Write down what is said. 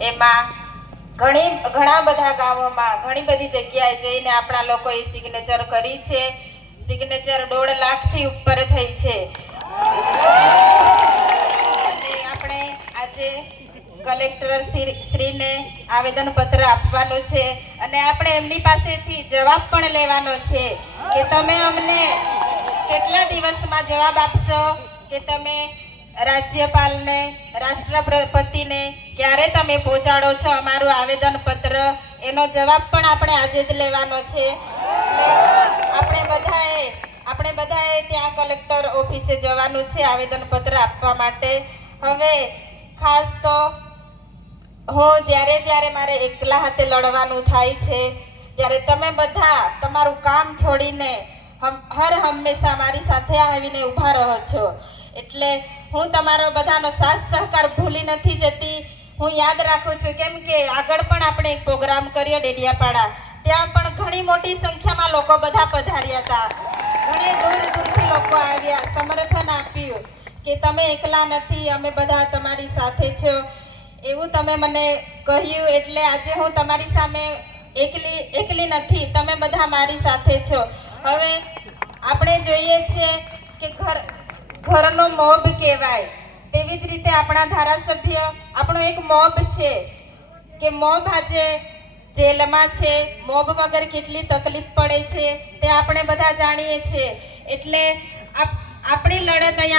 એમાં ઘણા બધા ગામોમાં ઘણી બધી જગ્યાએ જઈને આપણા લોકોએ સિગ્નેચર કરી છે. સિગ્નેચર 1.5 લાખથી ઉપર થઈ છે. આપણે આજે કલેક્ટર શ્રીને આવેદનપત્ર આપવાનું છે અને આપણે એમની પાસેથી જવાબ પણ લેવાનો છે કે તમે અમને કેટલા દિવસમાં જવાબ આપશો, કે તમે રાજ્યપાલને, રાષ્ટ્રપતિને ક્યારે તમે પહોંચાડો છો અમારું આવેદનપત્ર. એનો જવાબ પણ આપણે આજે જ લેવાનો છે. આપણે બધાએ ત્યાં કલેક્ટર ઓફિસે જવાનું છે આવેદનપત્ર આપવા માટે. હવે ખાસ તો હું જ્યારે મારે એકલા હાથે લડવાનું થાય છે ત્યારે તમે બધા તમારું કામ છોડીને હર હંમેશા મારી સાથે આવીને ઊભા રહો છો. એટલે હું તમારો બધાનો સાથ સહકાર ભૂલી નથી જતી. હું યાદ રાખું છું, કેમ કે આગળ પણ આપણે એક પ્રોગ્રામ કર્યો ડેડિયાપાડા. ત્યાં પણ ઘણી મોટી સંખ્યામાં લોકો બધા પધાર્યા હતા. ઘણી દૂરથી લોકો આવ્યા, સમર્થન આપ્યું કે તમે એકલા નથી, અમે બધા તમારી સાથે છો એવું તમે મને કહ્યું. એટલે આજે હું તમારી સામે એકલી નથી, તમે બધા મારી સાથે છો. હવે આપણે જોઈએ છીએ કે ઘરનો મોભ કહેવાય, તેવી જ રીતે આપણા ધારાસભ્ય આપણો એક મોભ છે કે મોભ આજે જેલમાં છે. મોભ વગર કેટલી તકલીફ પડે છે તે આપણે બધા જાણીએ છીએ. એટલે આપણી લડત અહીંયા